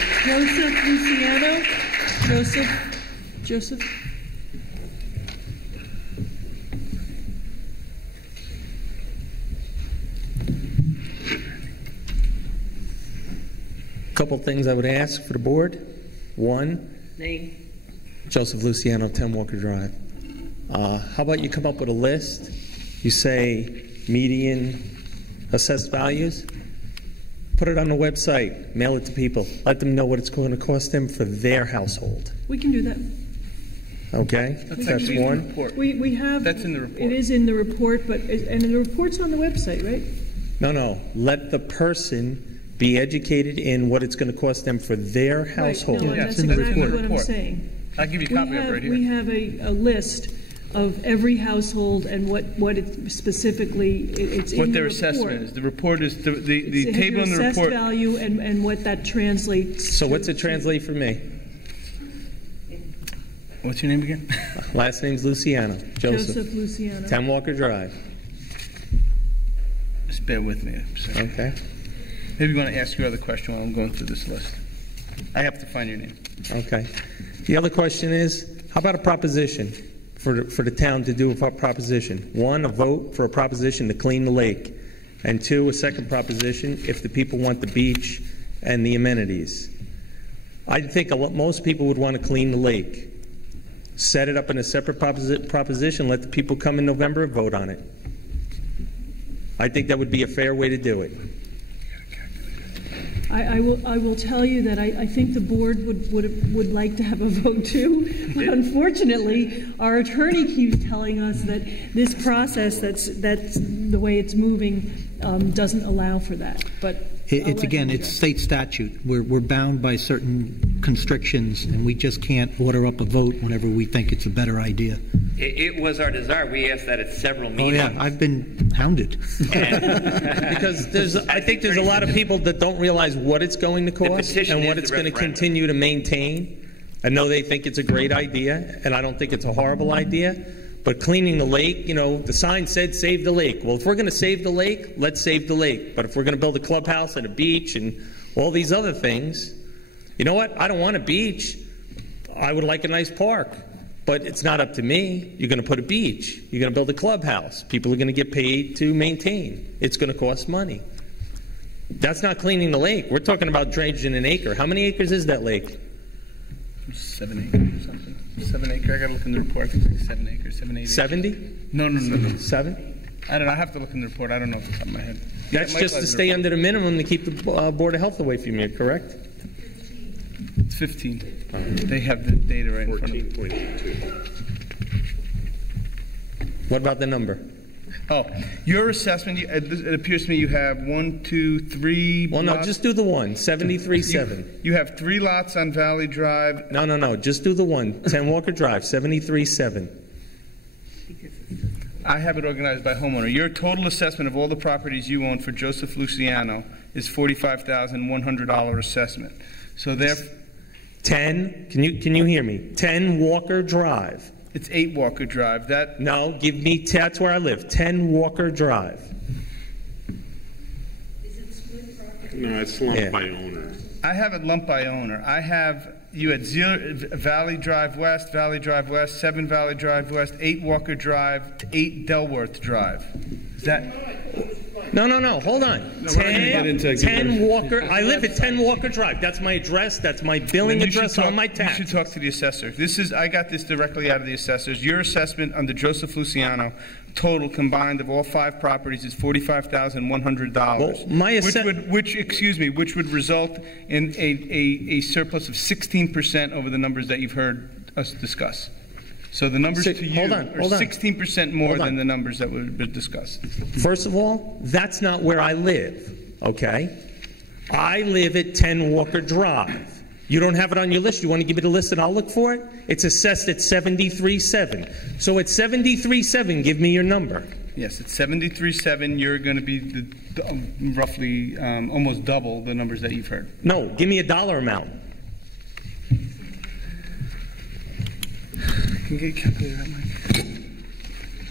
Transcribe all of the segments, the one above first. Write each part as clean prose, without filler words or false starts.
Joseph Luciano. Joseph. Couple things I would ask for the board. One, Name. Joseph Luciano, 10 Walker Drive. How about you come up with a list? You say median assessed values. Put it on the website. Mail it to people. Let them know what it's going to cost them for their household. We can do that. Okay? That's one. We have. That's in the report. It is in the report, and the report's on the website, right? No. Let the person be educated in what it's going to cost them for their household. Right. No, Yeah, that's in the exactly report. what I'm saying. I'll give you a copy of it right here. We have a list of every household and what it specifically it's in What the their report. assessment is. The report is the It has table in the your assessed report. value and what that translates. So what's it translate for me? What's your name again? Last name's Luciano. Joseph Luciano. 10 Walker Drive. Just bear with me a second. Okay. Maybe you want to ask your other question while I'm going through this list. I have to find your name. Okay. The other question is, how about a proposition for the town to do a proposition? One, a vote for a proposition to clean the lake. And two, a second proposition if the people want the beach and the amenities. I think most people would want to clean the lake. Set it up in a separate proposition, let the people come in November and vote on it. I think that would be a fair way to do it. I will tell you that I think the board would like to have a vote too, but unfortunately, our attorney keeps telling us that this process, that's the way it's moving, doesn't allow for that. But it's state statute. We're bound by certain constrictions, and we just can't order up a vote whenever we think it's a better idea. It was our desire. We asked that at several meetings. Oh yeah, I've been hounded. Because I think there's a lot of people that don't realize what it's going to cost and what it's going to continue to maintain. I know they think it's a great idea, and I don't think it's a horrible idea. But cleaning the lake, the sign said save the lake. Well, if we're going to save the lake, let's save the lake. But if we're going to build a clubhouse and a beach and all these other things, you know what? I don't want a beach. I would like a nice park. But it's not up to me. You're going to put a beach. You're going to build a clubhouse. People are going to get paid to maintain. It's going to cost money. That's not cleaning the lake. We're talking about drainage in an acre. How many acres is that lake? 7 acres or something. 7 acres. I got to look in the report. I think it's like 7 acres, 7, 8 acres. 70? No. 7? I don't know. I have to look in the report. I don't know off the top of my head. That's just to stay under the minimum to keep the Board of Health away from you, correct? It's 15. They have the data right in front of them. 14.82. What about the number? Oh, your assessment, it appears to me you have 1, 2, 3 Well, no, lots. just do the one, 73.7. You have 3 lots on Valley Drive. No, just do the one, 10 Walker Drive, 73.7. I have it organized by homeowner. Your total assessment of all the properties you own for Joseph Luciano is $45,100 assessment. So therefore, 10, can you hear me? 10 Walker Drive. it's 8 Walker Drive. No, give me, that's where I live, 10 Walker Drive. No, it's lumped Yeah. by owner. I have it lumped by owner. I have you at Valley Drive West, 7 Valley Drive West, 8 Walker Drive, 8 Delworth Drive. Is that? No, hold on. No, we're not gonna get into 10 Walker, I live at 10 Walker Drive. That's my address, that's my billing Then you should address talk- on my You tax. should talk to the assessor. I got this directly out of the assessors. Your assessment under Joseph Luciano, total combined of all 5 properties, is $45,100. Well, my which would result in a surplus of 16% over the numbers that you've heard us discuss. So the numbers to you hold on. are 16% more Hold on. than the numbers that were discussed. First of all, that's not where I live, okay? I live at 10 Walker Drive. You don't have it on your list. You want to give it a list and I'll look for it? It's assessed at 73.7. So at 73.7, give me your number. Yes, at 73.7, you're going to be roughly almost double the numbers that you've heard. No, give me a dollar amount. Can you get a calculator out, Mike?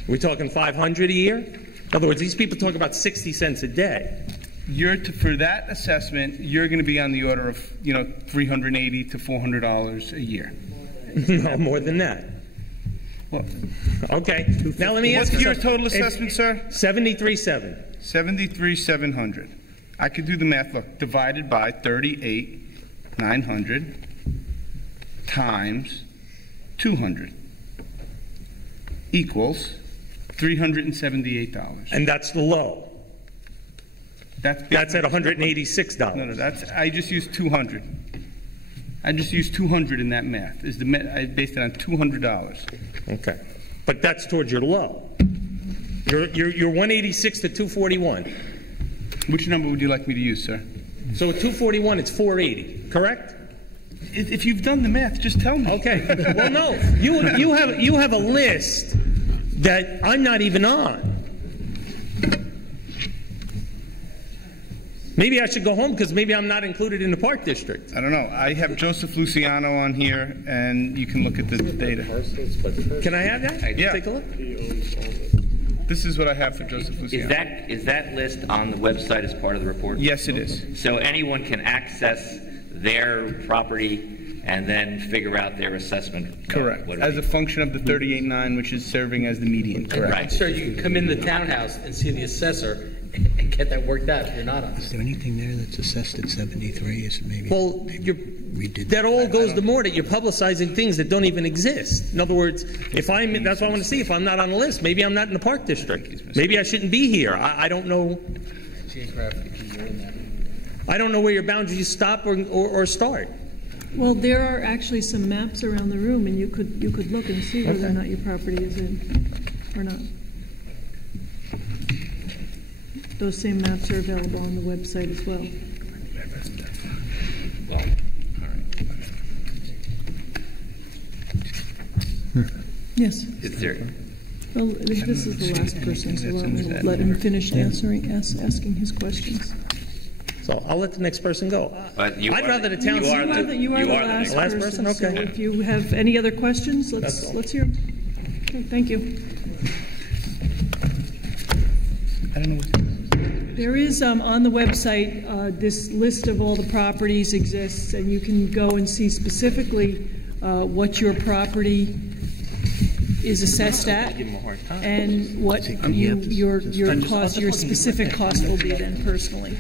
We're talking 500 a year? In other words, these people talk about 60 cents a day. for that assessment, you're going to be on the order of, $380 to $400 a year. No, more than that. Well, Okay. Now let me ask what's you your something. total assessment, sir? 73,700. 73,700. I could do the math. Look, divided by 38,900 times 200 equals $378. And that's the low. That's at $186. No, I just used 200. I just used 200 in that math. I based it on $200. Okay. But that's towards your low. You're 186 to 241. Which number would you like me to use, sir? So at 241, it's 480, correct? If you've done the math, just tell me. Okay. Well, no. You have a list that I'm not even on. Maybe I should go home because maybe I'm not included in the Park District. I don't know. I have Joseph Luciano on here, and you can look at the data. Can I have that? Yeah. Take a look. This is what I have for Joseph Luciano. Is that list on the website as part of the report? Yes, it is. So anyone can access their property and then figure out their assessment? Correct. As a function of the 38.9, which is serving as the median. Correct. Right. Sir, you can come in the townhouse and see the assessor and get that worked out if you're not on. Is there anything there that's assessed at 73? Is it maybe? Well, that all goes to more that you're publicizing things that don't even exist. In other words, that's what I want to see. If I'm not on the list, maybe I'm not in the Park District. Maybe I shouldn't be here. I don't know. I don't know where your boundaries stop or start. Well, there are actually some maps around the room, and you could look and see whether or not your property is in or not. Those same maps are available on the website as well. Yes. Is there? Well, this is the last person, so let him finish asking his questions. So I'll let the next person go. But I'd rather the town. You are the last person. Okay. So if you have any other questions, let's hear them. Okay, thank you. I don't know what There is on the website this list of all the properties exists, and you can go and see specifically what your property is assessed at, and what your specific cost will be then personally.